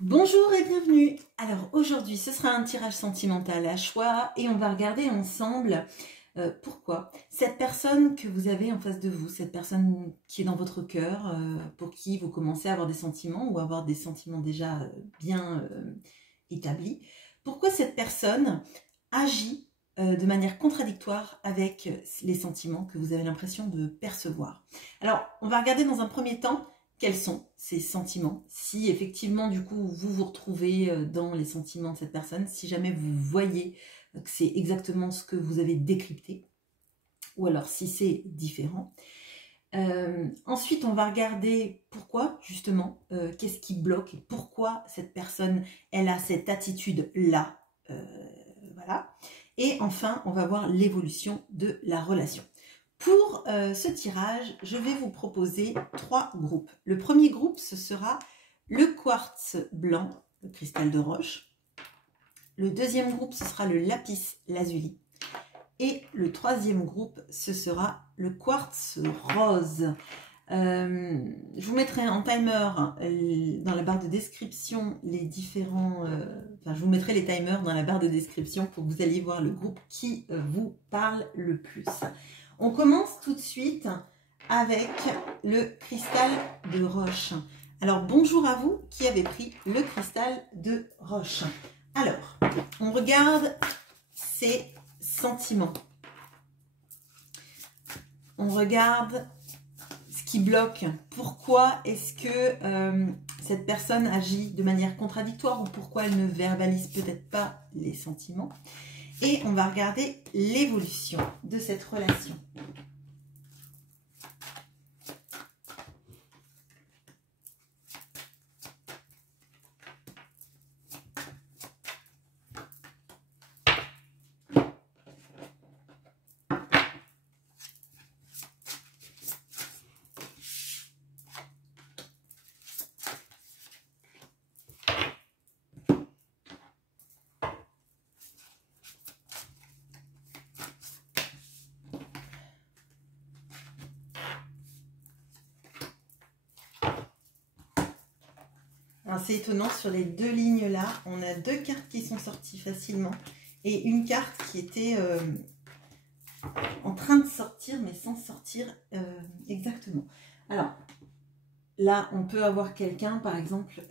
Bonjour et bienvenue. Alors aujourd'hui ce sera un tirage sentimental à choix et on va regarder ensemble pourquoi cette personne que vous avez en face de vous, cette personne qui est dans votre cœur, pour qui vous commencez à avoir des sentiments ou avoir des sentiments déjà bien établis, pourquoi cette personne agit de manière contradictoire avec les sentiments que vous avez l'impression de percevoir. Alors on va regarder dans un premier temps quels sont ces sentiments, si effectivement du coup vous vous retrouvez dans les sentiments de cette personne, si jamais vous voyez que c'est exactement ce que vous avez décrypté, ou alors si c'est différent. Ensuite on va regarder pourquoi justement, qu'est-ce qui bloque, et pourquoi cette personne elle a cette attitude là, voilà. Et enfin on va voir l'évolution de la relation. Pour ce tirage, je vais vous proposer 3 groupes. Le premier groupe, ce sera le quartz blanc, le cristal de roche. Le deuxième groupe, ce sera le lapis lazuli. Et le troisième groupe, ce sera le quartz rose. Je vous mettrai en timer dans la barre de description les différents... je vous mettrai les timers dans la barre de description pour que vous alliez voir le groupe qui vous parle le plus. On commence tout de suite avec le cristal de roche. Alors, bonjour à vous qui avez pris le cristal de roche. Alors, on regarde ces sentiments. On regarde ce qui bloque. Pourquoi est-ce que cette personne agit de manière contradictoire ou pourquoi elle ne verbalise peut-être pas les sentiments. Et on va regarder l'évolution de cette relation. C'est étonnant, sur les deux lignes là, on a 2 cartes qui sont sorties facilement et une carte qui était en train de sortir mais sans sortir exactement. Alors là, on peut avoir quelqu'un par exemple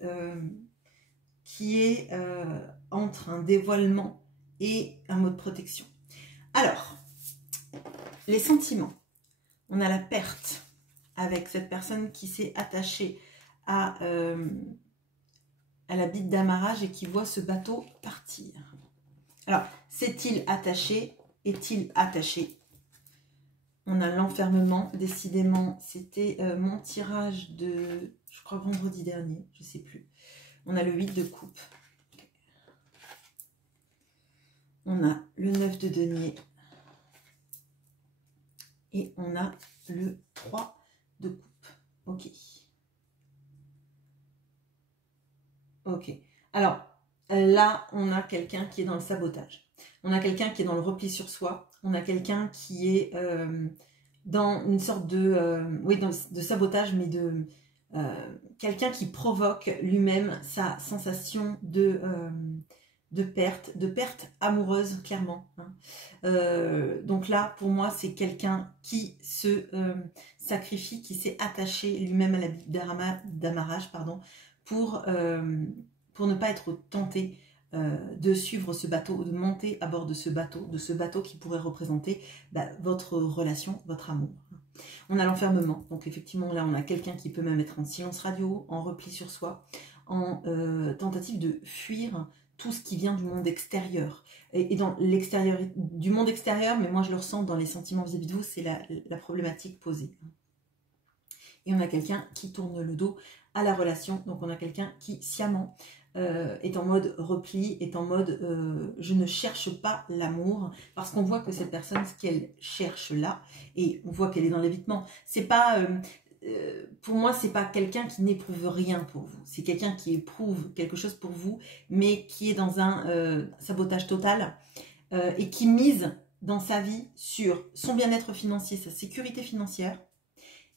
qui est entre un dévoilement et un mode protection. Alors, les sentiments, on a la perte avec cette personne qui s'est attachée à la bite d'amarrage et qui voit ce bateau partir. Alors, s'est-il attaché? Est-il attaché? On a l'enfermement. Décidément, c'était mon tirage de, je crois, vendredi dernier, je ne sais plus. On a le 8 de coupe. On a le 9 de denier. Et on a le 3 de coupe. Ok. Ok. Alors, là, on a quelqu'un qui est dans le sabotage. On a quelqu'un qui est dans le repli sur soi. On a quelqu'un qui est dans une sorte de... oui, de sabotage, mais de... quelqu'un qui provoque lui-même sa sensation de perte amoureuse, clairement. Donc là, pour moi, c'est quelqu'un qui se sacrifie, qui s'est attaché lui-même à la bite d'amarrage, pardon, pour ne pas être tenté de suivre ce bateau, de monter à bord de ce bateau qui pourrait représenter votre relation, votre amour. On a l'enfermement, donc effectivement là on a quelqu'un qui peut même être en silence radio, en repli sur soi, en tentative de fuir tout ce qui vient du monde extérieur. Et dans l'extérieur, du monde extérieur, mais moi je le ressens dans les sentiments vis-à-vis de vous, c'est la problématique posée. Et on a quelqu'un qui tourne le dos à la relation, donc on a quelqu'un qui sciemment est en mode repli, est en mode je ne cherche pas l'amour, parce qu'on voit que cette personne, ce qu'elle cherche là, et on voit qu'elle est dans l'évitement, c'est pas, pour moi, c'est pas quelqu'un qui n'éprouve rien pour vous, c'est quelqu'un qui éprouve quelque chose pour vous, mais qui est dans un sabotage total, et qui mise dans sa vie sur son bien-être financier, sa sécurité financière,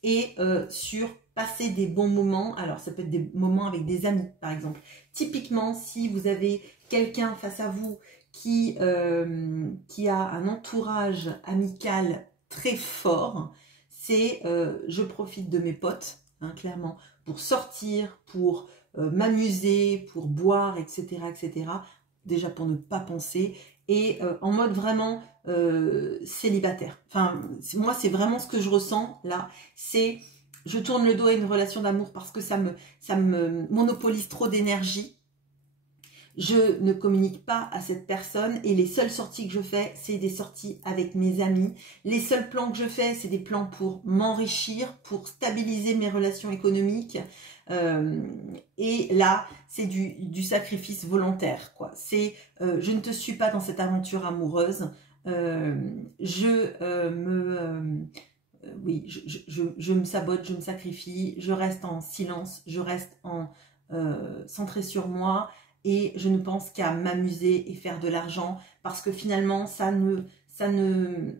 et sur passer des bons moments. Alors, ça peut être des moments avec des amis, par exemple. Typiquement, si vous avez quelqu'un face à vous qui a un entourage amical très fort, c'est je profite de mes potes, hein, clairement, pour sortir, pour m'amuser, pour boire, etc., etc. Déjà pour ne pas penser, et en mode vraiment célibataire. Enfin, moi, c'est vraiment ce que je ressens là. C'est, je tourne le dos à une relation d'amour parce que ça me monopolise trop d'énergie. Je ne communique pas à cette personne et les seules sorties que je fais, c'est des sorties avec mes amis. Les seuls plans que je fais, c'est des plans pour m'enrichir, pour stabiliser mes relations économiques. Et là, c'est du sacrifice volontaire, quoi. C'est, je ne te suis pas dans cette aventure amoureuse. Oui, je me sabote, je me sacrifie, je reste en silence, je reste centrée sur moi. Et je ne pense qu'à m'amuser et faire de l'argent parce que finalement, ça ne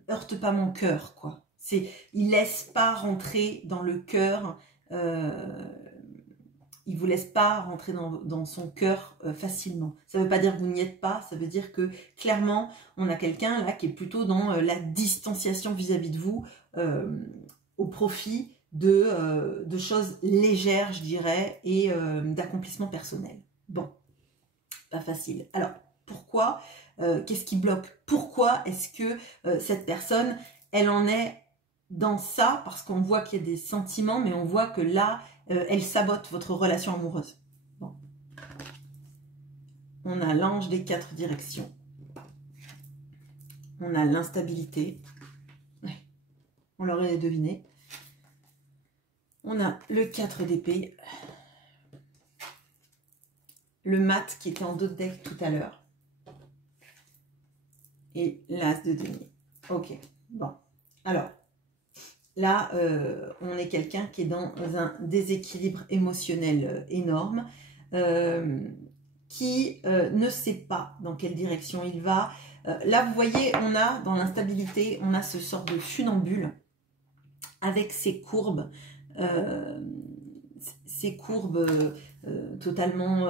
heurte pas mon cœur, quoi. Il laisse pas rentrer dans le cœur, il vous laisse pas rentrer dans son cœur facilement. Ça veut pas dire que vous n'y êtes pas, ça veut dire que clairement, on a quelqu'un là qui est plutôt dans la distanciation vis-à-vis de vous, au profit de choses légères, je dirais, et d'accomplissement personnel. Bon. Pas facile. Alors, pourquoi qu'est-ce qui bloque? Pourquoi est-ce que cette personne, elle en est dans ça? Parce qu'on voit qu'il y a des sentiments, mais on voit que là, elle sabote votre relation amoureuse. Bon. On a l'ange des 4 directions. On a l'instabilité. Ouais. On l'aurait deviné. On a le 4 d'épée. Le mat qui était en dos de deck tout à l'heure. Et l'as de denier. Ok, bon. Alors, là, on est quelqu'un qui est dans un déséquilibre émotionnel énorme, qui ne sait pas dans quelle direction il va. Là, vous voyez, on a dans l'instabilité, on a ce sort de funambule avec ses courbes, totalement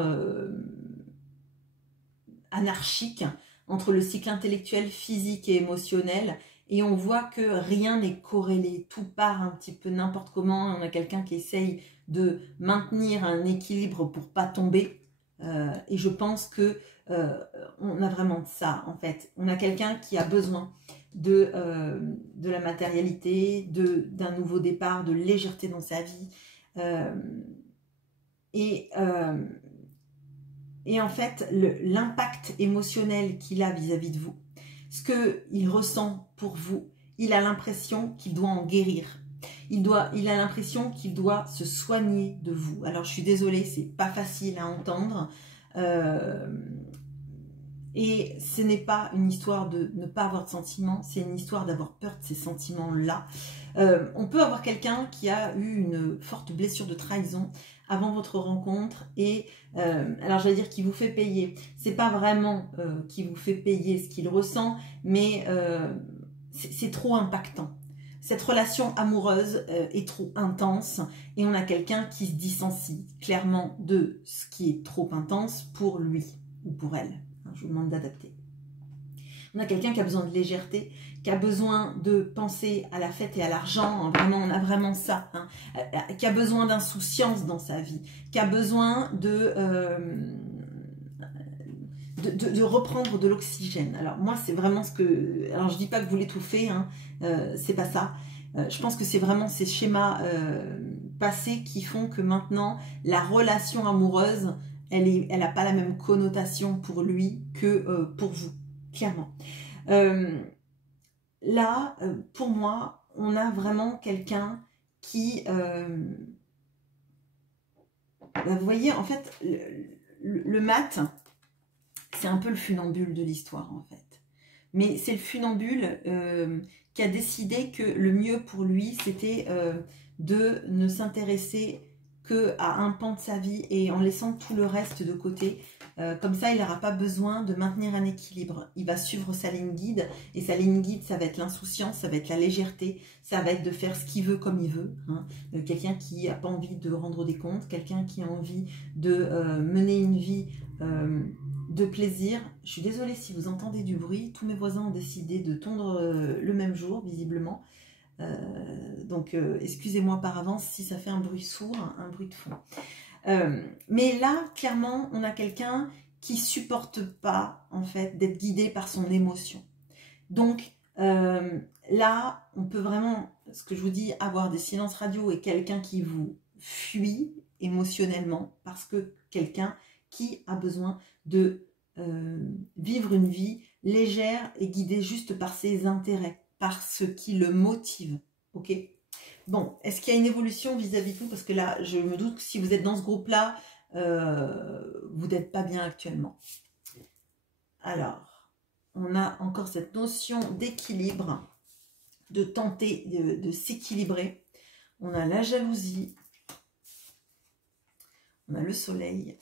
anarchiques entre le cycle intellectuel, physique et émotionnel. Et on voit que rien n'est corrélé, tout part un petit peu n'importe comment. On a quelqu'un qui essaye de maintenir un équilibre pour pas tomber. Et je pense que on a vraiment de ça en fait. On a quelqu'un qui a besoin de la matérialité, d'un nouveau départ, de légèreté dans sa vie. Et en fait, l'impact émotionnel qu'il a vis-à-vis de vous, ce qu'il ressent pour vous, il a l'impression qu'il doit en guérir. Il a l'impression qu'il doit se soigner de vous. Alors, je suis désolée, c'est pas facile à entendre. Et ce n'est pas une histoire de ne pas avoir de sentiments, c'est une histoire d'avoir peur de ces sentiments-là. On peut avoir quelqu'un qui a eu une forte blessure de trahison avant votre rencontre et, alors j'allais dire qu'il vous fait payer. C'est pas vraiment qui vous fait payer ce qu'il ressent, mais c'est trop impactant. Cette relation amoureuse est trop intense et on a quelqu'un qui se dissensie clairement de ce qui est trop intense pour lui ou pour elle. Je vous demande d'adapter. On a quelqu'un qui a besoin de légèreté, qui a besoin de penser à la fête et à l'argent. Vraiment, on a vraiment ça. Hein, qui a besoin d'insouciance dans sa vie, qui a besoin de reprendre de l'oxygène. Alors moi, c'est vraiment ce que... Alors je dis pas que vous l'étouffez, hein, c'est pas ça. Je pense que c'est vraiment ces schémas passés qui font que maintenant, la relation amoureuse, elle n'a pas la même connotation pour lui que pour vous, clairement. Là, pour moi, on a vraiment quelqu'un qui... vous voyez, en fait, le mat, c'est un peu le funambule de l'histoire, en fait. Mais c'est le funambule qui a décidé que le mieux pour lui, c'était de ne s'intéresser qu'à un pan de sa vie et en laissant tout le reste de côté. Comme ça, il n'aura pas besoin de maintenir un équilibre. Il va suivre sa ligne guide. Et sa ligne guide, ça va être l'insouciance, ça va être la légèreté, ça va être de faire ce qu'il veut comme il veut. Hein. Quelqu'un qui n'a pas envie de rendre des comptes, quelqu'un qui a envie de mener une vie de plaisir. Je suis désolée si vous entendez du bruit. Tous mes voisins ont décidé de tondre le même jour, visiblement. Donc, excusez-moi par avance si ça fait un bruit sourd, un bruit de fond. Mais là, clairement, on a quelqu'un qui supporte pas, en fait, d'être guidé par son émotion. Donc, là, on peut vraiment, ce que je vous dis, avoir des silences radio et quelqu'un qui vous fuit émotionnellement parce que quelqu'un qui a besoin de vivre une vie légère et guidée juste par ses intérêts, par ce qui le motive. Ok ? Bon, est-ce qu'il y a une évolution vis-à-vis de vous? Parce que là, je me doute que si vous êtes dans ce groupe-là, vous n'êtes pas bien actuellement. Alors, on a encore cette notion d'équilibre, de tenter de s'équilibrer. On a la jalousie, on a le soleil,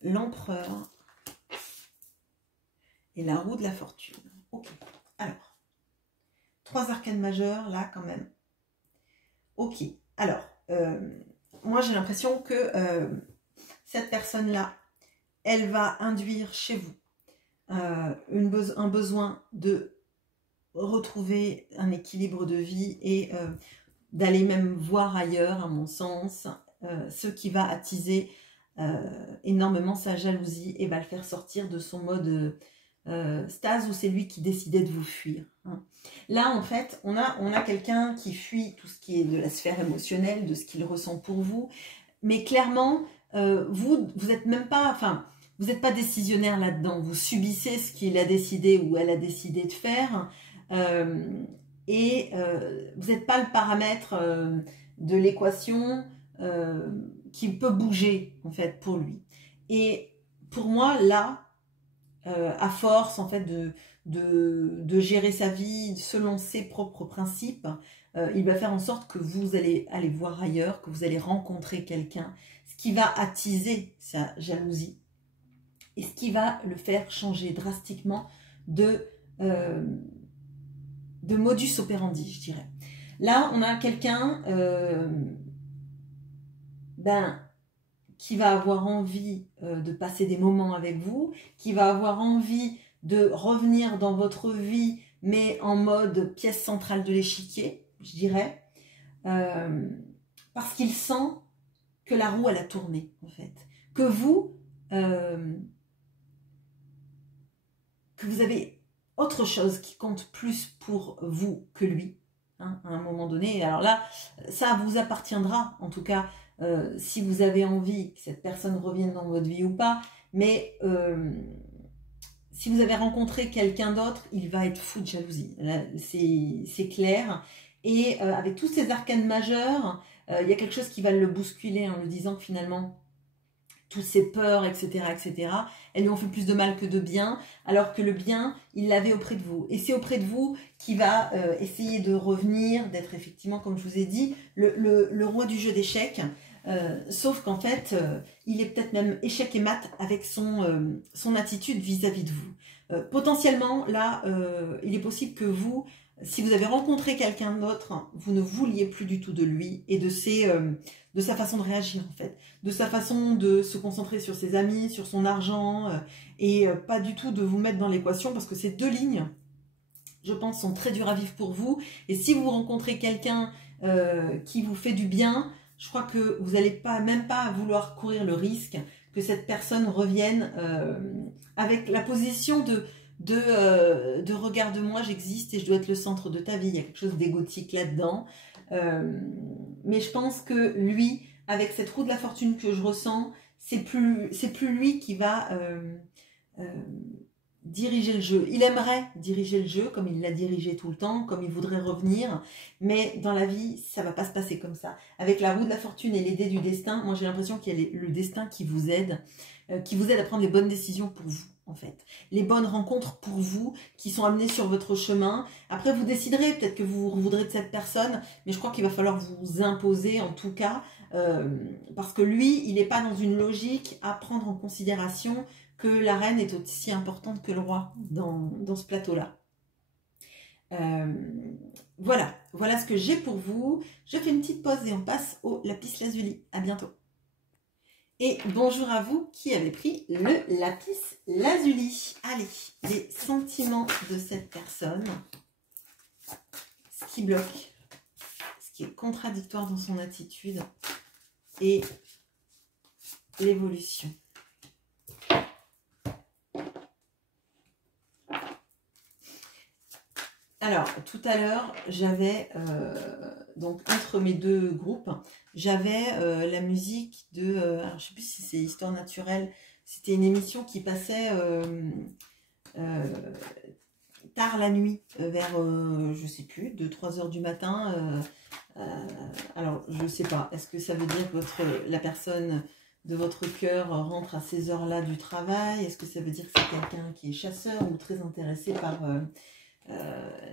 l'empereur et la roue de la fortune. Ok, alors, 3 arcanes majeures, là, quand même. Ok, alors, moi, j'ai l'impression que cette personne-là, elle va induire chez vous un besoin de retrouver un équilibre de vie et d'aller même voir ailleurs, à mon sens, ce qui va attiser énormément sa jalousie et va le faire sortir de son mode stase où c'est lui qui décidait de vous fuir. Hein. Là, en fait, on a quelqu'un qui fuit tout ce qui est de la sphère émotionnelle, de ce qu'il ressent pour vous, mais clairement, vous n'êtes même pas, enfin, vous n'êtes pas décisionnaire là-dedans. Vous subissez ce qu'il a décidé ou elle a décidé de faire, et vous n'êtes pas le paramètre de l'équation qui peut bouger en fait pour lui. Et pour moi, là, à force en fait de gérer sa vie selon ses propres principes, il va faire en sorte que vous allez aller voir ailleurs, que vous allez rencontrer quelqu'un, ce qui va attiser sa jalousie et ce qui va le faire changer drastiquement de modus operandi, je dirais. Là, on a quelqu'un qui va avoir envie de passer des moments avec vous, qui va avoir envie de revenir dans votre vie, mais en mode pièce centrale de l'échiquier, je dirais, parce qu'il sent que la roue, elle a tourné, en fait. Que vous avez autre chose qui compte plus pour vous que lui, hein, à un moment donné. Alors là, ça vous appartiendra, en tout cas, si vous avez envie que cette personne revienne dans votre vie ou pas, mais si vous avez rencontré quelqu'un d'autre, il va être fou de jalousie, c'est clair. Et avec tous ces arcanes majeurs, il y a quelque chose qui va le bousculer en lui disant que finalement, toutes ces peurs, etc., elles lui ont fait plus de mal que de bien, alors que le bien, il l'avait auprès de vous. Et c'est auprès de vous qui va essayer de revenir, d'être effectivement, comme je vous ai dit, le roi du jeu d'échecs, sauf qu'en fait, il est peut-être même échec et mat avec son attitude vis-à-vis de vous. Potentiellement, là, il est possible que vous, si vous avez rencontré quelqu'un d'autre, vous ne vouliez plus du tout de lui et de sa façon de réagir, en fait, de sa façon de se concentrer sur ses amis, sur son argent, et pas du tout de vous mettre dans l'équation, parce que ces 2 lignes, je pense, sont très dures à vivre pour vous. Et si vous rencontrez quelqu'un qui vous fait du bien, je crois que vous n'allez même pas vouloir courir le risque que cette personne revienne avec la position de regarde-moi, j'existe et je dois être le centre de ta vie. Il y a quelque chose d'égotique là-dedans. Mais je pense que lui, avec cette roue de la fortune que je ressens, c'est plus lui qui va diriger le jeu. Il aimerait diriger le jeu comme il l'a dirigé tout le temps, comme il voudrait revenir, mais dans la vie, ça va pas se passer comme ça. Avec la roue de la fortune et les dés du destin, moi j'ai l'impression qu'il y a le destin qui vous aide à prendre les bonnes décisions pour vous. en fait. Les bonnes rencontres pour vous qui sont amenées sur votre chemin. Après, vous déciderez, peut-être que vous voudrez de cette personne, mais je crois qu'il va falloir vous imposer en tout cas, parce que lui, il n'est pas dans une logique à prendre en considération que la reine est aussi importante que le roi dans ce plateau-là. Voilà ce que j'ai pour vous. Je fais une petite pause et on passe au lapis lazuli. À bientôt. Et bonjour à vous qui avez pris le lapis lazuli. Allez, les sentiments de cette personne, ce qui bloque, ce qui est contradictoire dans son attitude et l'évolution. Alors, tout à l'heure, j'avais, donc entre mes deux groupes, j'avais la musique de, alors je ne sais plus si c'est Histoire naturelle, c'était une émission qui passait tard la nuit, vers, je ne sais plus, 2-3 heures du matin. Alors, je ne sais pas, est-ce que ça veut dire que la personne de votre cœur rentre à ces heures-là du travail? Est-ce que ça veut dire que c'est quelqu'un qui est chasseur ou très intéressé par...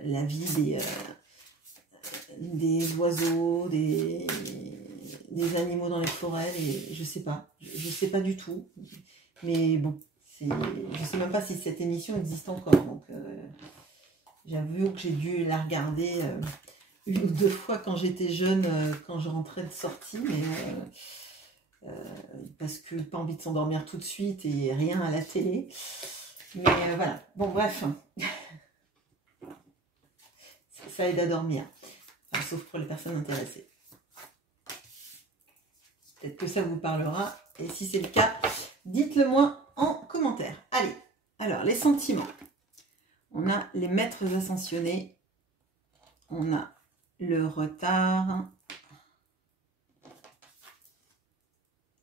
la vie des oiseaux, des animaux dans les forêts, et je sais pas du tout, mais bon, je sais même pas si cette émission existe encore, donc j'avoue que j'ai dû la regarder une ou deux fois quand j'étais jeune, quand je rentrais de sortie, mais parce que pas envie de s'endormir tout de suite et rien à la télé, mais voilà, bon bref. Ça aide à dormir, enfin, sauf pour les personnes intéressées. Peut-être que ça vous parlera, et si c'est le cas, dites-le moi en commentaire. Allez, alors les sentiments. On a les maîtres ascensionnés, on a le retard,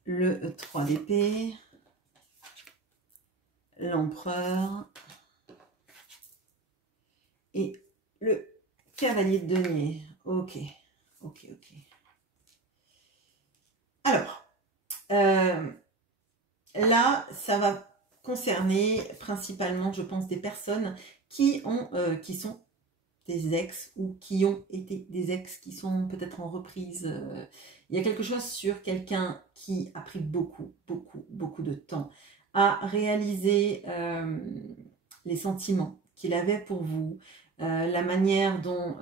le 3 d'épée, l'empereur et le cavalier de denier. Ok. Alors, là, ça va concerner principalement, je pense, des personnes qui sont des ex ou qui ont été des ex, qui sont peut-être en reprise. Il y a quelque chose sur quelqu'un qui a pris beaucoup de temps à réaliser les sentiments qu'il avait pour vous, la manière dont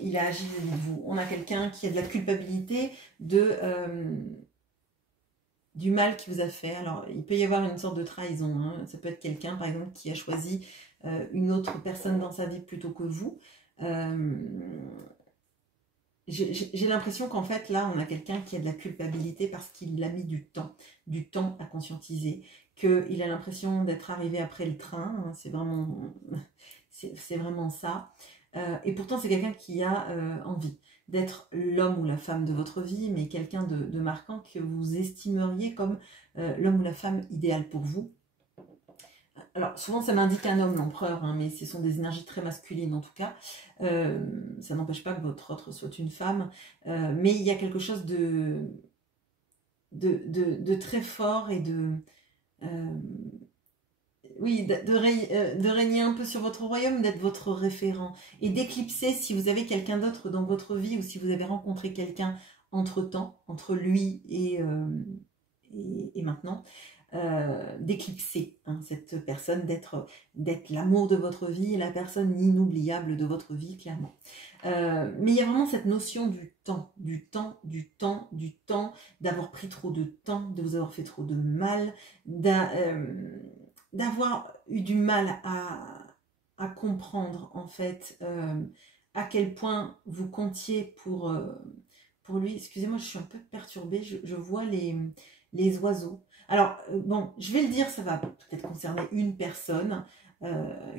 il a agi avec vous. On a quelqu'un qui a de la culpabilité du mal qu'il vous a fait. Alors, il peut y avoir une sorte de trahison. Hein. Ça peut être quelqu'un, par exemple, qui a choisi une autre personne dans sa vie plutôt que vous. J'ai l'impression qu'en fait, là, on a quelqu'un qui a de la culpabilité parce qu'il a mis du temps à conscientiser, qu'il a l'impression d'être arrivé après le train. Hein. C'est vraiment ça. Et pourtant, c'est quelqu'un qui a envie d'être l'homme ou la femme de votre vie, mais quelqu'un de marquant que vous estimeriez comme l'homme ou la femme idéal pour vous. Alors, souvent, ça m'indique un homme, l'empereur, hein, mais ce sont des énergies très masculines en tout cas. Ça n'empêche pas que votre autre soit une femme, mais il y a quelque chose de très fort et oui, de régner un peu sur votre royaume, d'être votre référent et d'éclipser si vous avez quelqu'un d'autre dans votre vie ou si vous avez rencontré quelqu'un entre-temps, entre lui et maintenant, d'éclipser cette personne, d'être l'amour de votre vie, la personne inoubliable de votre vie, clairement. Mais il y a vraiment cette notion du temps, d'avoir pris trop de temps, de vous avoir fait trop de mal, d'avoir eu du mal à comprendre en fait à quel point vous comptiez pour lui. Excusez-moi, je suis un peu perturbée, je vois les oiseaux. Alors, bon, je vais le dire, ça va peut-être concerner une personne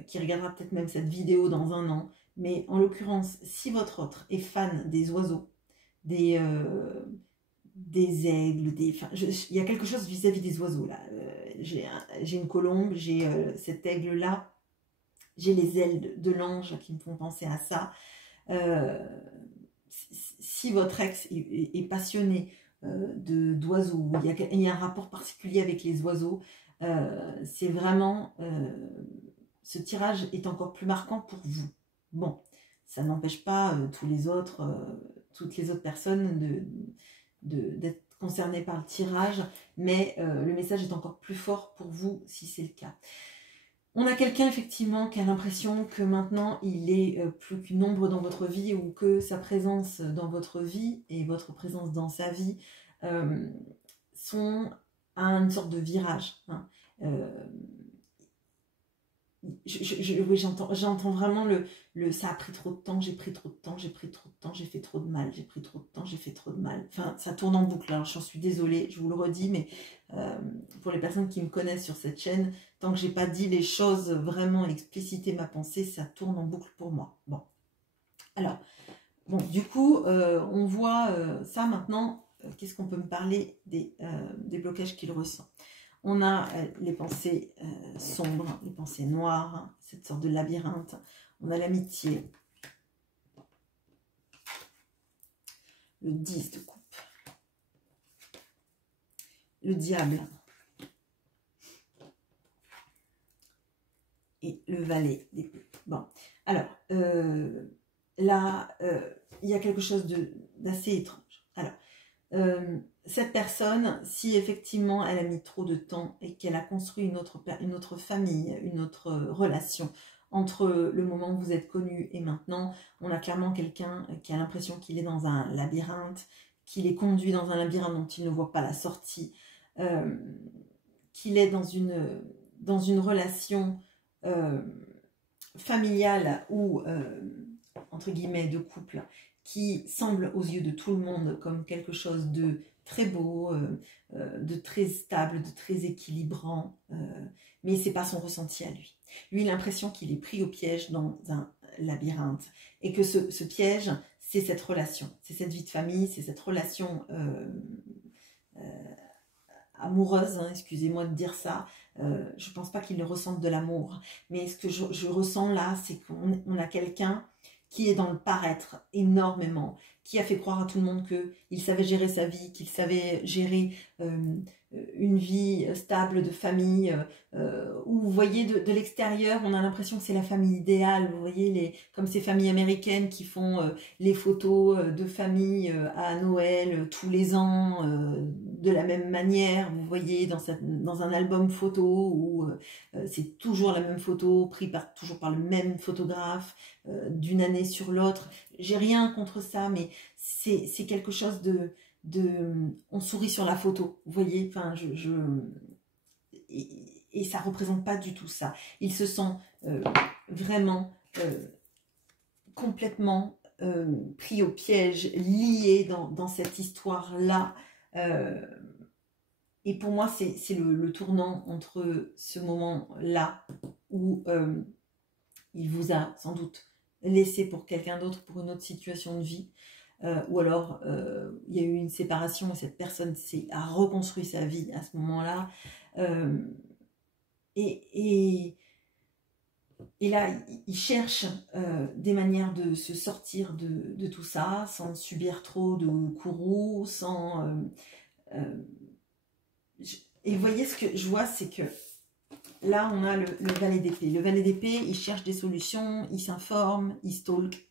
qui regardera peut-être même cette vidéo dans un an, mais en l'occurrence, si votre autre est fan des oiseaux, des aigles, il y a quelque chose vis-à-vis des oiseaux là. J'ai une colombe, j'ai cet aigle là, j'ai les ailes de l'ange qui me font penser à ça. Si votre ex est passionné d'oiseaux. Il y a un rapport particulier avec les oiseaux. C'est vraiment... ce tirage est encore plus marquant pour vous. Bon, ça n'empêche pas toutes les autres personnes d'être concernées par le tirage, mais le message est encore plus fort pour vous si c'est le cas. On a quelqu'un effectivement qui a l'impression que maintenant il est plus qu'une ombre dans votre vie, ou que sa présence dans votre vie et votre présence dans sa vie sont à une sorte de virage. Hein. Oui, j'entends vraiment ça a pris trop de temps, j'ai pris trop de temps, j'ai pris trop de temps, j'ai fait trop de mal, j'ai pris trop de temps, j'ai fait trop de mal. Enfin, ça tourne en boucle. Alors, j'en suis désolée, je vous le redis, mais pour les personnes qui me connaissent sur cette chaîne, tant que j'ai pas dit les choses vraiment, expliciter ma pensée, ça tourne en boucle pour moi. Bon, alors, bon, du coup, on voit ça maintenant. Qu'est-ce qu'on peut me parler des blocages qu'il ressent? On a les pensées sombres, les pensées noires, hein, cette sorte de labyrinthe. On a l'amitié. Le 10 de coupe. Le diable. Et le valet d'épée. Bon, alors, là, il y a quelque chose d'assez étrange. Alors, cette personne, si effectivement elle a mis trop de temps et qu'elle a construit une autre famille, une autre relation entre le moment où vous êtes connu et maintenant, on a clairement quelqu'un qui a l'impression qu'il est dans un labyrinthe, qu'il est conduit dans un labyrinthe dont il ne voit pas la sortie, qu'il est dans une relation familiale ou entre guillemets de couple, qui semble aux yeux de tout le monde comme quelque chose de très beau, de très stable, de très équilibrant, mais c'est pas son ressenti à lui. Lui, il a l'impression qu'il est pris au piège dans un labyrinthe, et que ce piège, c'est cette relation, c'est cette vie de famille, c'est cette relation amoureuse, hein, excusez-moi de dire ça. Je pense pas qu'il ne ressente de l'amour, mais ce que je ressens là, c'est qu'on a quelqu'un qui est dans le paraître énormément, qui a fait croire à tout le monde qu'il savait gérer sa vie, qu'il savait gérer une vie stable de famille, où vous voyez de l'extérieur, on a l'impression que c'est la famille idéale, vous voyez, comme ces familles américaines qui font les photos de famille à Noël tous les ans, de la même manière, vous voyez dans un album photo où c'est toujours la même photo, prise toujours par le même photographe, d'une année sur l'autre. J'ai rien contre ça, mais c'est quelque chose on sourit sur la photo, vous voyez, enfin, et ça représente pas du tout ça. Il se sent vraiment complètement pris au piège, lié dans cette histoire-là. Et pour moi, c'est le tournant entre ce moment-là où il vous a sans doute laissé pour quelqu'un d'autre, pour une autre situation de vie, ou alors il y a eu une séparation et cette personne a reconstruit sa vie à ce moment-là, et là il cherche des manières de se sortir de tout ça sans subir trop de courroux, et vous voyez, ce que je vois, c'est que là, on a le valet d'épée. Le valet d'épée, il cherche des solutions, il s'informe, il stalk,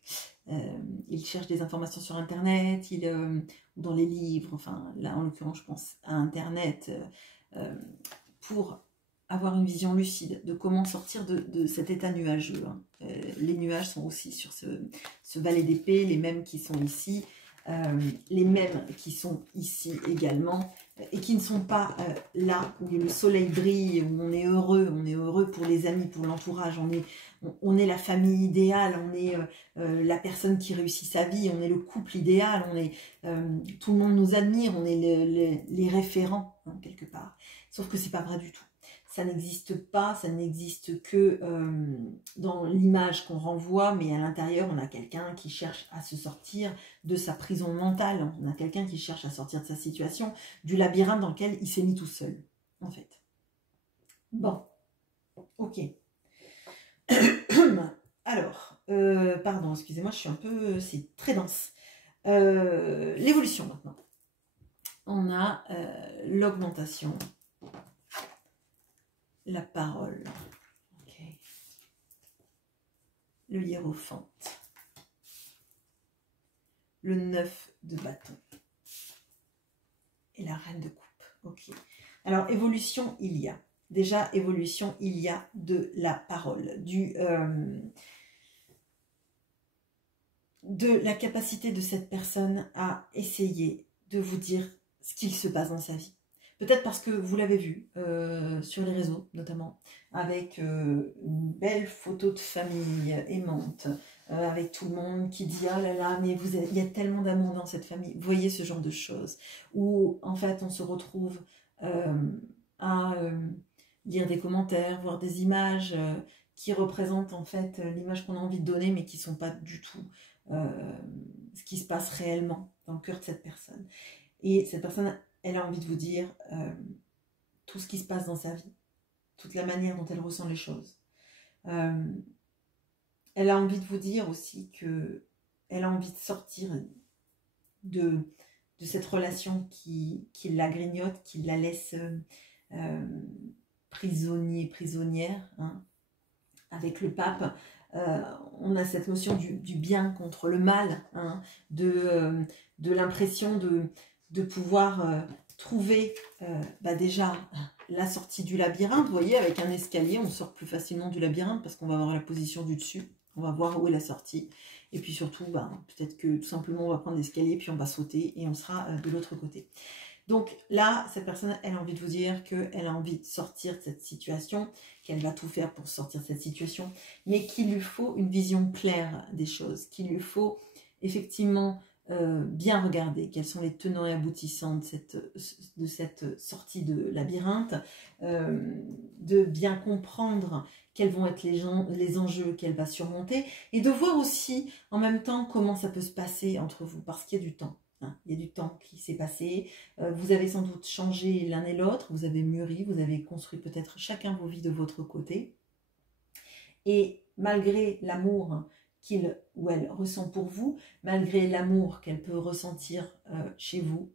il cherche des informations sur Internet, dans les livres, enfin, là, en l'occurrence, je pense à Internet, pour avoir une vision lucide de comment sortir de cet état nuageux. Hein. Les nuages sont aussi sur ce valet d'épée, les mêmes qui sont ici, les mêmes qui sont ici également, et qui ne sont pas là où le soleil brille, où on est heureux pour les amis, pour l'entourage, on est la famille idéale, on est la personne qui réussit sa vie, on est le couple idéal, tout le monde nous admire, on est les référents, hein, quelque part. Sauf que c'est pas vrai du tout. Ça n'existe pas, ça n'existe que dans l'image qu'on renvoie, mais à l'intérieur, on a quelqu'un qui cherche à se sortir de sa prison mentale, on a quelqu'un qui cherche à sortir de sa situation, du labyrinthe dans lequel il s'est mis tout seul, en fait. Bon, ok. Alors, pardon, excusez-moi, je suis un peu... c'est très dense. L'évolution, maintenant. on a l'augmentation, la parole, okay. Le hiérophante, le 9 de bâton et la reine de coupe. Ok. Alors, évolution, il y a. Déjà, évolution, il y a de la parole, de la capacité de cette personne à essayer de vous dire ce qu'il se passe dans sa vie. Peut-être parce que vous l'avez vu sur les réseaux, notamment, avec une belle photo de famille aimante, avec tout le monde qui dit « Oh là là, mais il y a tellement d'amour dans cette famille ». Vous voyez ce genre de choses, où en fait on se retrouve à lire des commentaires, voir des images qui représentent en fait l'image qu'on a envie de donner, mais qui ne sont pas du tout ce qui se passe réellement dans le cœur de cette personne. Et cette personne, elle a envie de vous dire tout ce qui se passe dans sa vie, toute la manière dont elle ressent les choses. Elle a envie de vous dire aussi que elle a envie de sortir de cette relation qui la grignote, qui la laisse prisonnière, hein. Avec le pape, on a cette notion du bien contre le mal, hein, de l'impression de pouvoir trouver déjà la sortie du labyrinthe. Vous voyez, avec un escalier, on sort plus facilement du labyrinthe parce qu'on va avoir la position du dessus, on va voir où est la sortie. Et puis surtout, peut-être que tout simplement, on va prendre l'escalier, puis on va sauter et on sera de l'autre côté. Donc là, cette personne, elle a envie de vous dire qu'elle a envie de sortir de cette situation, qu'elle va tout faire pour sortir de cette situation, mais qu'il lui faut une vision claire des choses, qu'il lui faut effectivement bien regarder quels sont les tenants et aboutissants de cette sortie de labyrinthe, de bien comprendre quels vont être les enjeux qu'elle va surmonter, et de voir aussi en même temps comment ça peut se passer entre vous, parce qu'il y a du temps. Il y a du temps qui s'est passé, vous avez sans doute changé l'un et l'autre, vous avez mûri, vous avez construit peut-être chacun vos vies de votre côté. Et malgré l'amour qu'il ou elle ressent pour vous, malgré l'amour qu'elle peut ressentir chez vous,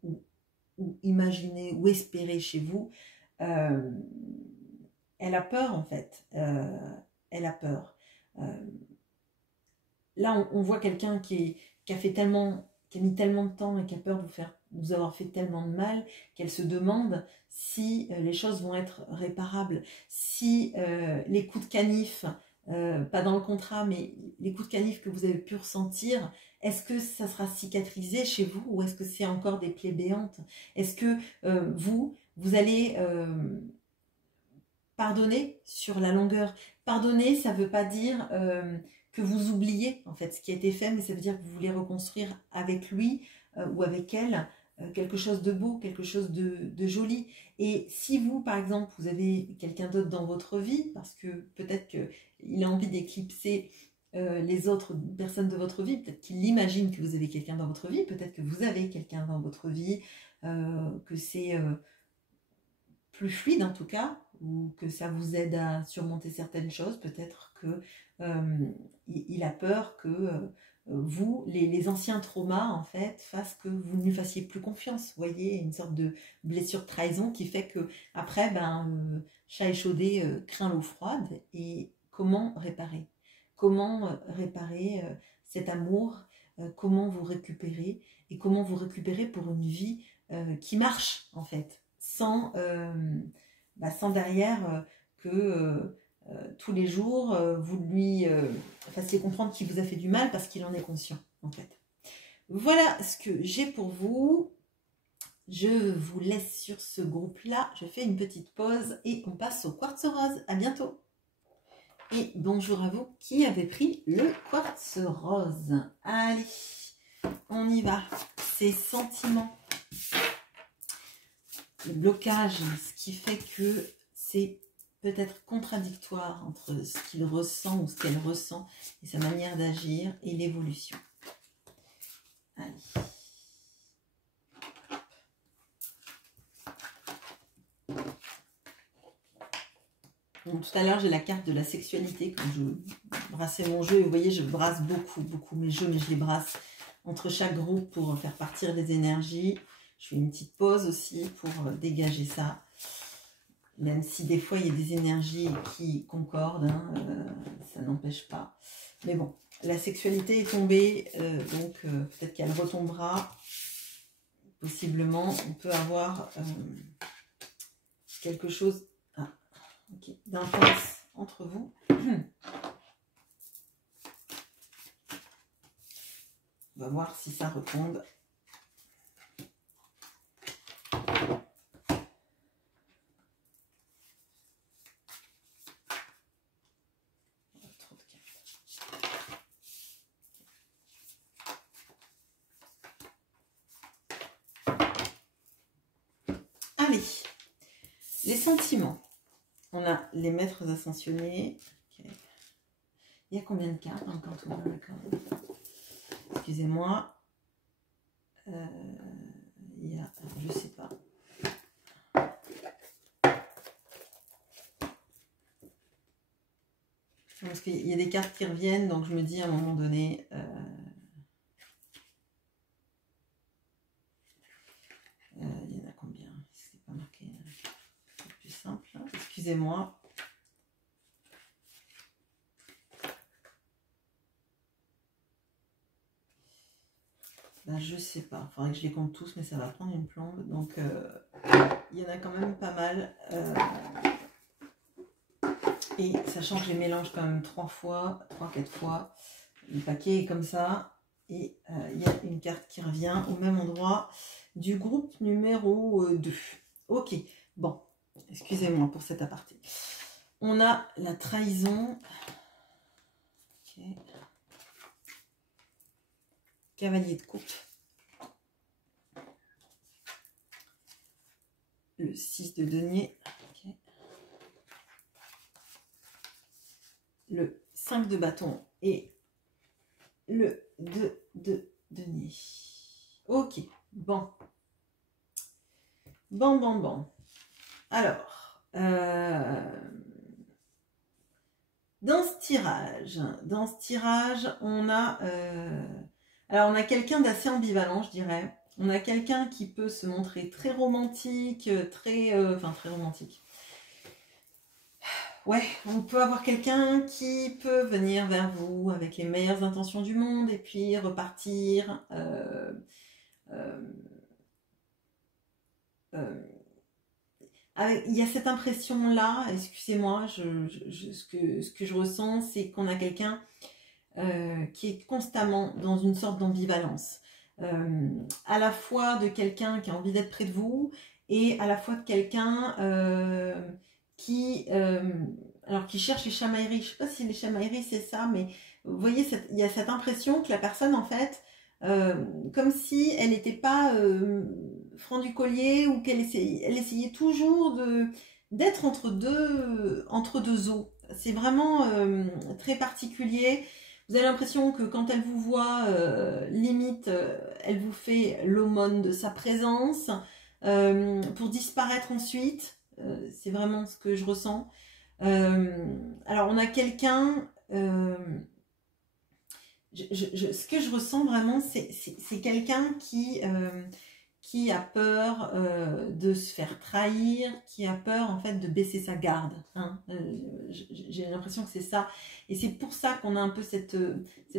ou imaginer ou espérer chez vous, elle a peur en fait, elle a peur. Là, on voit quelqu'un qui a mis tellement de temps et qui a peur de vous avoir fait tellement de mal qu'elle se demande si les choses vont être réparables, si les coups de canif, pas dans le contrat, mais les coups de canif que vous avez pu ressentir, est-ce que ça sera cicatrisé chez vous ou est-ce que c'est encore des plaies béantes? Est-ce que vous allez pardonner sur la longueur? Pardonner, ça ne veut pas dire que vous oubliez en fait ce qui a été fait, mais ça veut dire que vous voulez reconstruire avec lui ou avec elle quelque chose de beau, quelque chose de joli. Et si vous, par exemple, vous avez quelqu'un d'autre dans votre vie, parce que peut-être qu'il a envie d'éclipser les autres personnes de votre vie, peut-être qu'il imagine que vous avez quelqu'un dans votre vie, peut-être que vous avez quelqu'un dans votre vie, que c'est plus fluide en tout cas, ou que ça vous aide à surmonter certaines choses, peut-être que il a peur que vous, les anciens traumas en fait, fassent que vous ne lui fassiez plus confiance. Vous voyez, une sorte de blessure de trahison qui fait que après, chat échaudé craint l'eau froide. Et comment réparer? Comment réparer cet amour? Comment vous récupérer? Et comment vous récupérer pour une vie qui marche en fait, sans derrière que tous les jours vous lui fassiez comprendre qu'il vous a fait du mal parce qu'il en est conscient en fait. Voilà ce que j'ai pour vous. Je vous laisse sur ce groupe là, je fais une petite pause et on passe au quartz rose. À bientôt. Et bonjour à vous qui avez pris le quartz rose. Allez, on y va. Ces sentiments, le blocage, ce qui fait que c'est peut-être contradictoire entre ce qu'il ressent ou ce qu'elle ressent et sa manière d'agir et l'évolution. Allez. Donc, tout à l'heure, j'ai la carte de la sexualité quand je brassais mon jeu. Et vous voyez, je brasse beaucoup mes jeux, mais je les brasse entre chaque groupe pour faire partir les énergies. Je fais une petite pause aussi pour dégager ça. Même si des fois, il y a des énergies qui concordent, hein, ça n'empêche pas. Mais bon, la sexualité est tombée, donc peut-être qu'elle retombera. Possiblement, on peut avoir quelque chose d'intense entre vous. On va voir si ça retombe. Allez, les sentiments. On a les maîtres ascensionnés. Okay. Il y a combien de cartes encore tout le monde, d'accord. Excusez-moi. Il y a, je sais pas. Parce qu'il y a des cartes qui reviennent, donc je me dis à un moment donné. Il y en a combien? C'est pas marqué. C'est plus simple. Hein. Excusez-moi. Ben, je sais pas. Il faudrait que je les compte tous, mais ça va prendre une plombe. Donc, il y en a quand même pas mal. Et sachant que je les mélange quand même 3 fois, 3-4 fois. Le paquet est comme ça. Et il y a une carte qui revient au même endroit du groupe numéro 2. Ok, bon, excusez-moi pour cet aparté. On a la trahison. Ok. Cavalier de coupe. Le 6 de denier. Okay. Le 5 de bâton et le 2 de denier. Ok, bon. Bon. Alors, dans ce tirage, on a... alors, on a quelqu'un d'assez ambivalent, je dirais. On a quelqu'un qui peut se montrer très romantique, très romantique. Ouais, on peut avoir quelqu'un qui peut venir vers vous avec les meilleures intentions du monde et puis repartir. Il y a cette impression-là, excusez-moi, ce que je ressens, c'est qu'on a quelqu'un qui est constamment dans une sorte d'ambivalence. À la fois de quelqu'un qui a envie d'être près de vous et à la fois de quelqu'un qui cherche les chamailleries. Je ne sais pas si les chamailleries c'est ça, mais vous voyez, il y a cette impression que la personne en fait, comme si elle n'était pas franc du collier ou elle essayait toujours d'être entre deux eaux. C'est vraiment très particulier. Vous avez l'impression que quand elle vous voit, limite, elle vous fait l'aumône de sa présence pour disparaître ensuite. C'est vraiment ce que je ressens. Alors, on a quelqu'un... ce que je ressens vraiment, c'est quelqu'un qui a peur de se faire trahir, qui a peur en fait de baisser sa garde. Hein. J'ai l'impression que c'est ça. Et c'est pour ça qu'on a un peu cette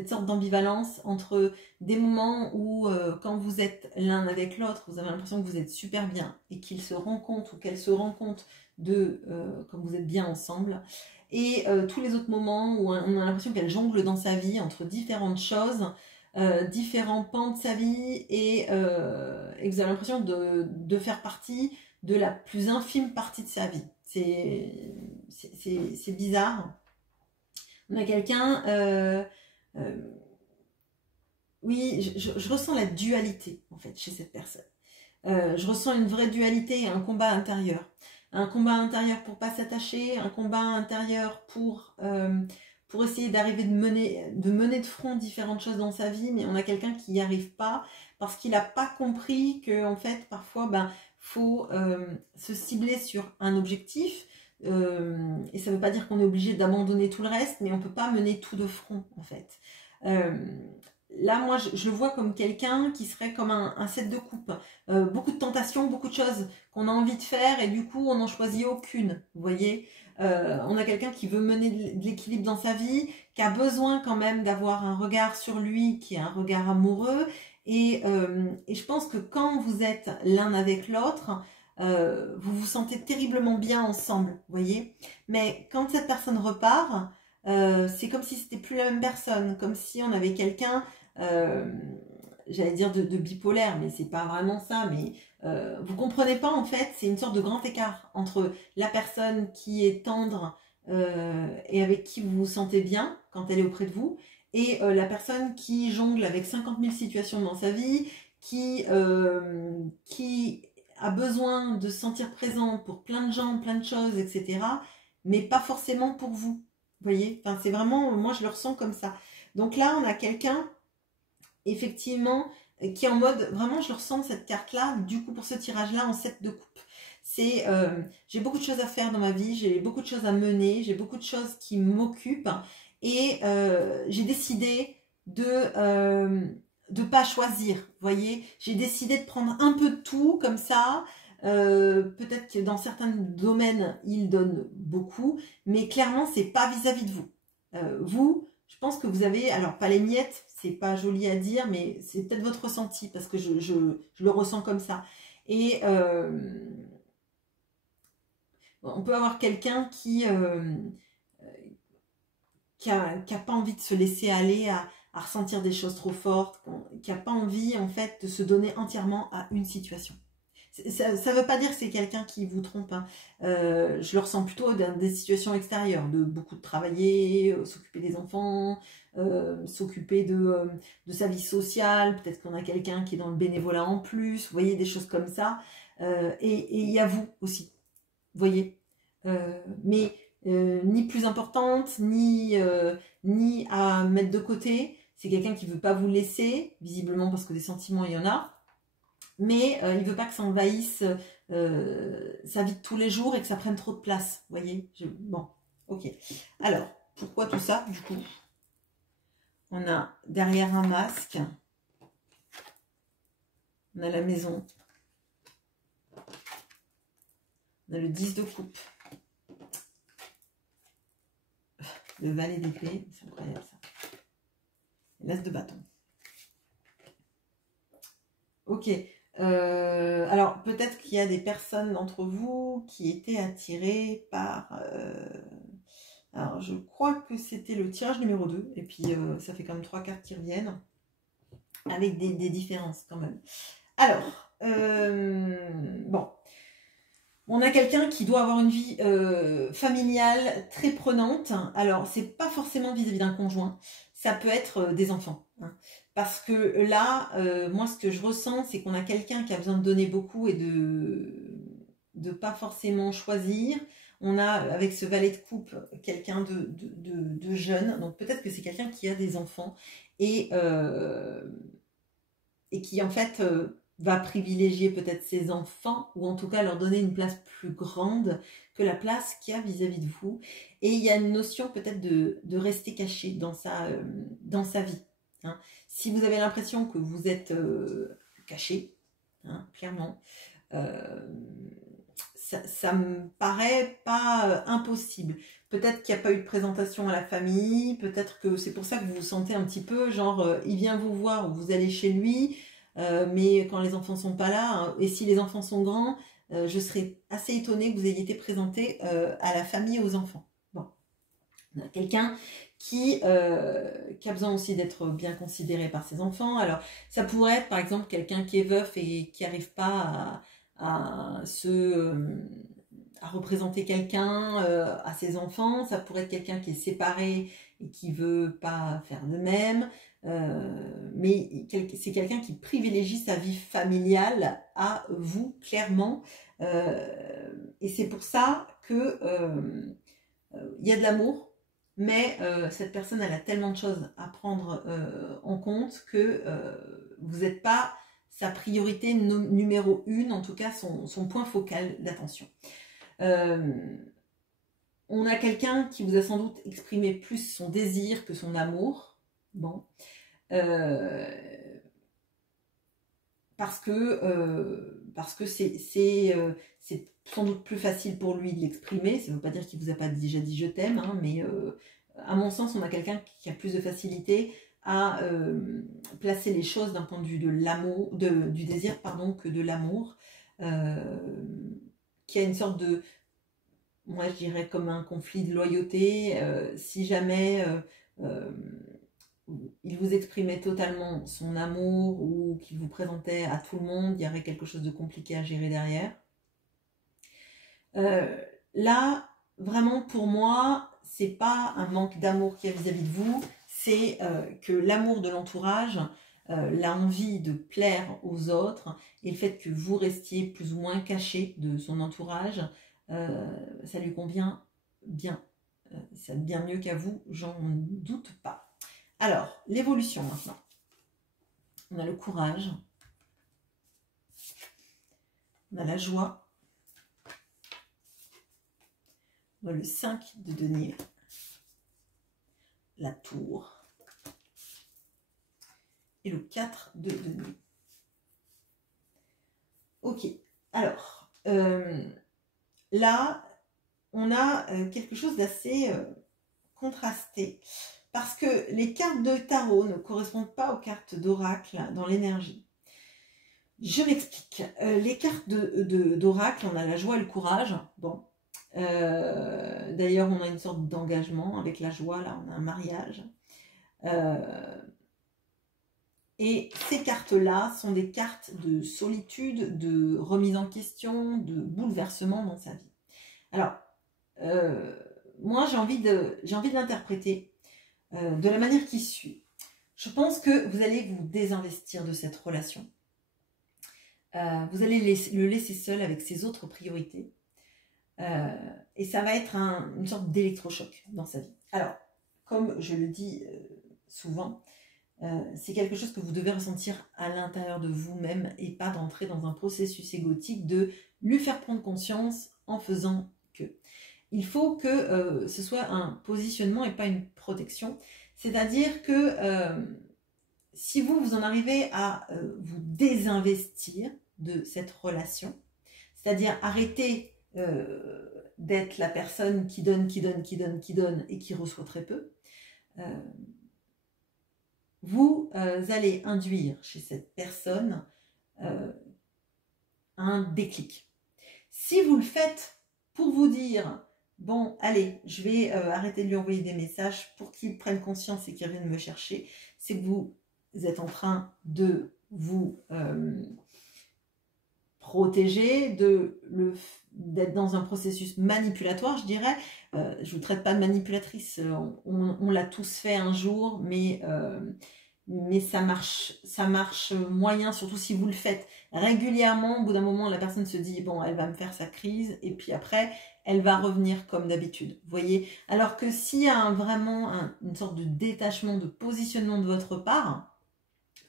sorte d'ambivalence entre des moments où quand vous êtes l'un avec l'autre, vous avez l'impression que vous êtes super bien et qu'il se rend compte ou qu'elle se rend compte de quand vous êtes bien ensemble. Et tous les autres moments où on a l'impression qu'elle jongle dans sa vie entre différentes choses, différents pans de sa vie et vous avez l'impression de faire partie de la plus infime partie de sa vie. C'est bizarre. On a quelqu'un... oui, je ressens la dualité en fait chez cette personne. Je ressens une vraie dualité et un combat intérieur. Un combat intérieur pour pas s'attacher, un combat intérieur pour essayer d'arriver de mener de front différentes choses dans sa vie, mais on a quelqu'un qui n'y arrive pas parce qu'il n'a pas compris que en fait parfois faut se cibler sur un objectif et ça ne veut pas dire qu'on est obligé d'abandonner tout le reste, mais on peut pas mener tout de front en fait. là, moi, je le vois comme quelqu'un qui serait comme un set de coupe. Beaucoup de tentations, beaucoup de choses qu'on a envie de faire et du coup, on n'en choisit aucune. Vous voyez, on a quelqu'un qui veut mener de l'équilibre dans sa vie, qui a besoin quand même d'avoir un regard sur lui, qui est un regard amoureux. Et je pense que quand vous êtes l'un avec l'autre, vous vous sentez terriblement bien ensemble, vous voyez. Mais quand cette personne repart, c'est comme si c'était plus la même personne, comme si on avait quelqu'un, euh, j'allais dire de bipolaire, mais c'est pas vraiment ça. Mais vous comprenez pas en fait, c'est une sorte de grand écart entre la personne qui est tendre et avec qui vous vous sentez bien quand elle est auprès de vous, et la personne qui jongle avec 50 000 situations dans sa vie, qui a besoin de se sentir présent pour plein de gens, plein de choses, etc. Mais pas forcément pour vous. Vous voyez, enfin, c'est vraiment, moi je le ressens comme ça. Donc là, on a quelqu'un, effectivement, qui est en mode, vraiment je le ressens cette carte-là, du coup pour ce tirage-là en 7 de coupe. C'est, j'ai beaucoup de choses à faire dans ma vie, j'ai beaucoup de choses à mener, j'ai beaucoup de choses qui m'occupent et j'ai décidé de pas choisir, vous voyez. J'ai décidé de prendre un peu de tout comme ça. Peut-être que dans certains domaines, il donne beaucoup, mais clairement, c'est pas vis-à-vis de vous. Vous, je pense que vous avez, alors pas les miettes, c'est pas joli à dire, mais c'est peut-être votre ressenti, parce que je le ressens comme ça. Et on peut avoir quelqu'un qui a pas envie de se laisser aller à ressentir des choses trop fortes, qui a pas envie en fait de se donner entièrement à une situation. Ça ne veut pas dire que c'est quelqu'un qui vous trompe, hein. Je le ressens plutôt dans des situations extérieures, de beaucoup de travailler, s'occuper des enfants, s'occuper de sa vie sociale, peut-être qu'on a quelqu'un qui est dans le bénévolat en plus, vous voyez, des choses comme ça. Et il y a vous aussi, vous voyez. Mais ni plus importante, ni à mettre de côté. C'est quelqu'un qui ne veut pas vous laisser, visiblement parce que des sentiments, il y en a. Mais il ne veut pas que ça envahisse sa vie de tous les jours et que ça prenne trop de place. Vous voyez. Bon, ok. Alors, pourquoi tout ça, du coup? On a derrière un masque. On a la maison. On a le 10 de coupe. Le valet d'épée, c'est incroyable ça. L'as de bâton. Ok. Alors, peut-être qu'il y a des personnes d'entre vous qui étaient attirées par... alors, je crois que c'était le tirage numéro 2. Et puis, ça fait quand même 3 cartes qui reviennent. Avec des différences quand même. Alors, bon. On a quelqu'un qui doit avoir une vie familiale très prenante. Alors, c'est pas forcément vis-à-vis d'un conjoint. Ça peut être des enfants. Hein. Parce que là, moi, ce que je ressens, c'est qu'on a quelqu'un qui a besoin de donner beaucoup et de pas forcément choisir. On a, avec ce valet de coupe, quelqu'un de jeune. Donc, peut-être que c'est quelqu'un qui a des enfants et qui, en fait... va privilégier peut-être ses enfants, ou en tout cas leur donner une place plus grande que la place qu'il y a vis-à-vis de vous. Et il y a une notion peut-être de rester caché dans sa vie. Hein. Si vous avez l'impression que vous êtes caché, hein, clairement, ça me paraît pas impossible. Peut-être qu'il n'y a pas eu de présentation à la famille, peut-être que c'est pour ça que vous vous sentez un petit peu genre, il vient vous voir ou vous allez chez lui, mais quand les enfants sont pas là, hein, et si les enfants sont grands, je serais assez étonnée que vous ayez été présenté à la famille et aux enfants. Bon, on a quelqu'un qui a besoin aussi d'être bien considéré par ses enfants. Alors, ça pourrait être par exemple quelqu'un qui est veuf et qui n'arrive pas à représenter quelqu'un à ses enfants. Ça pourrait être quelqu'un qui est séparé et qui veut pas faire de même. Mais c'est quelqu'un qui privilégie sa vie familiale à vous, clairement. Et c'est pour ça que y a de l'amour, mais cette personne, elle a tellement de choses à prendre en compte que vous n'êtes pas sa priorité numéro 1, en tout cas son point focal d'attention. On a quelqu'un qui vous a sans doute exprimé plus son désir que son amour. Bon. parce que c'est sans doute plus facile pour lui de l'exprimer. Ça ne veut pas dire qu'il ne vous a pas déjà dit je t'aime, hein, mais à mon sens, on a quelqu'un qui a plus de facilité à placer les choses d'un point de vue de l'amour, du désir, pardon, que de l'amour, qui a une sorte de, moi je dirais comme un conflit de loyauté. Si jamais il vous exprimait totalement son amour ou qu'il vous présentait à tout le monde, il y aurait quelque chose de compliqué à gérer derrière. Là, vraiment pour moi, c'est pas un manque d'amour qu'il y a vis-à-vis de vous, c'est que l'amour de l'entourage, l'envie de plaire aux autres et le fait que vous restiez plus ou moins caché de son entourage, ça lui convient bien. Ça bien mieux qu'à vous, j'en doute pas. Alors, l'évolution maintenant. On a le courage. On a la joie. On a le 5 de denier. La tour. Et le 4 de denier. Ok. Alors, là, on a quelque chose d'assez contrasté. Parce que les cartes de tarot ne correspondent pas aux cartes d'oracle dans l'énergie. Je m'explique. Les cartes d'oracle, on a la joie et le courage. Bon. D'ailleurs, on a une sorte d'engagement avec la joie. Là, on a un mariage. Et ces cartes-là sont des cartes de solitude, de remise en question, de bouleversement dans sa vie. Alors, moi, j'ai envie de l'interpréter de la manière qui suit. Je pense que vous allez vous désinvestir de cette relation. Vous allez le laisser seul avec ses autres priorités. Et ça va être une sorte d'électrochoc dans sa vie. Alors, comme je le dis souvent, c'est quelque chose que vous devez ressentir à l'intérieur de vous-même et pas d'entrer dans un processus égotique de lui faire prendre conscience en faisant que. Il faut que ce soit un positionnement et pas une protection. C'est-à-dire que si vous en arrivez à vous désinvestir de cette relation, c'est-à-dire arrêter d'être la personne qui donne et qui reçoit très peu, vous allez induire chez cette personne un déclic. Si vous le faites pour vous dire « Bon, allez, je vais arrêter de lui envoyer des messages pour qu'il prenne conscience et qu'il vienne me chercher », c'est que vous êtes en train de vous protéger, d'être dans un processus manipulatoire, je dirais. Je ne vous traite pas de manipulatrice, on l'a tous fait un jour, mais ça marche moyen, surtout si vous le faites régulièrement. Au bout d'un moment, la personne se dit « Bon, elle va me faire sa crise », et puis après, elle va revenir comme d'habitude. Vous voyez? Alors que s'il y a vraiment une sorte de détachement, de positionnement de votre part,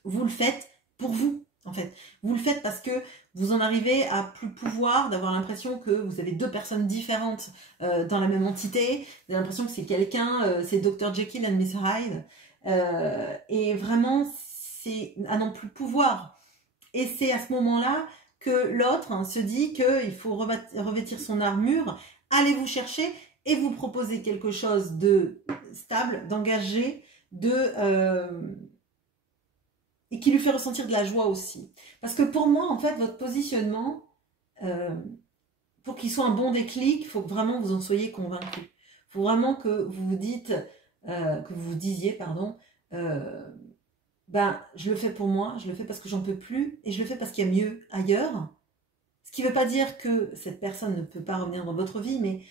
vous le faites pour vous, en fait. Vous le faites parce que vous en arrivez à plus pouvoir, d'avoir l'impression que vous avez deux personnes différentes dans la même entité. Vous avez l'impression que c'est quelqu'un, c'est Dr. Jekyll and Mr. Hyde. Et vraiment, c'est à n'en plus pouvoir. Et c'est à ce moment-là que l'autre se dit qu'il faut revêtir son armure, aller vous chercher et vous proposer quelque chose de stable, d'engagé, et qui lui fait ressentir de la joie aussi. Parce que pour moi, en fait, votre positionnement, pour qu'il soit un bon déclic, il faut que vraiment vous en soyez convaincu. Il faut vraiment que vous vous disiez, ben, je le fais pour moi, je le fais parce que j'en peux plus, et je le fais parce qu'il y a mieux ailleurs. Ce qui ne veut pas dire que cette personne ne peut pas revenir dans votre vie, mais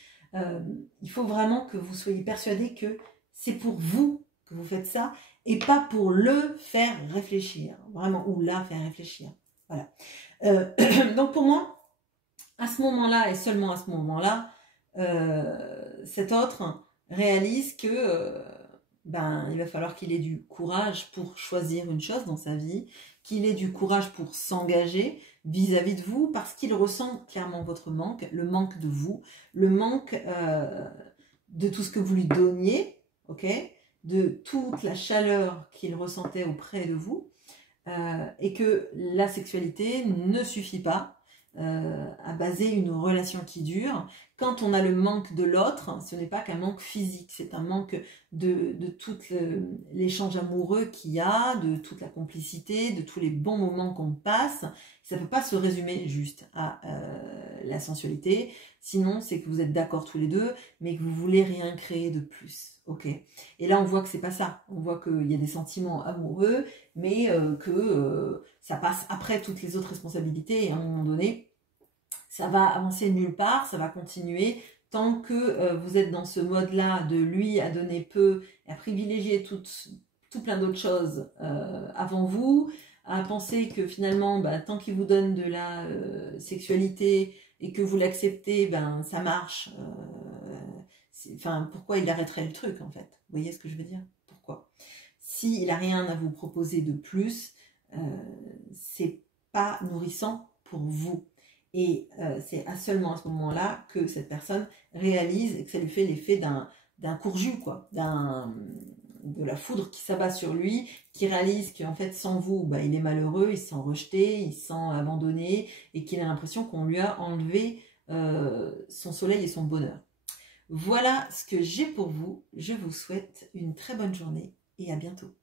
il faut vraiment que vous soyez persuadé que c'est pour vous que vous faites ça, et pas pour le faire réfléchir, vraiment, ou la faire réfléchir. Voilà. Donc pour moi, à ce moment-là, et seulement à ce moment-là, cet autre réalise que il va falloir qu'il ait du courage pour choisir une chose dans sa vie, qu'il ait du courage pour s'engager vis-à-vis de vous, parce qu'il ressent clairement votre manque, le manque de vous, le manque de tout ce que vous lui donniez, ok ? de toute la chaleur qu'il ressentait auprès de vous, et que la sexualité ne suffit pas à baser une relation qui dure. Quand on a le manque de l'autre, ce n'est pas qu'un manque physique, c'est un manque de tout l'échange amoureux qu'il y a, de toute la complicité, de tous les bons moments qu'on passe. Ça ne peut pas se résumer juste à la sensualité, sinon c'est que vous êtes d'accord tous les deux, mais que vous voulez rien créer de plus. Ok. Et là on voit que c'est pas ça, on voit qu'il y a des sentiments amoureux, mais que ça passe après toutes les autres responsabilités, et à un moment donné, ça va avancer nulle part, ça va continuer tant que vous êtes dans ce mode-là de lui à donner peu, et à privilégier tout plein d'autres choses avant vous, à penser que finalement, bah, tant qu'il vous donne de la sexualité et que vous l'acceptez, ben ça marche. Enfin, pourquoi il arrêterait le truc en fait? Vous voyez ce que je veux dire? Pourquoi? S'il n'a rien à vous proposer de plus, c'est pas nourrissant pour vous. Et c'est seulement à ce moment-là que cette personne réalise et que ça lui fait l'effet d'un courjus, quoi, de la foudre qui s'abat sur lui, qui réalise qu'en fait sans vous, bah, il est malheureux, il se sent rejeté, il se sent abandonné, et qu'il a l'impression qu'on lui a enlevé son soleil et son bonheur. Voilà ce que j'ai pour vous. Je vous souhaite une très bonne journée et à bientôt.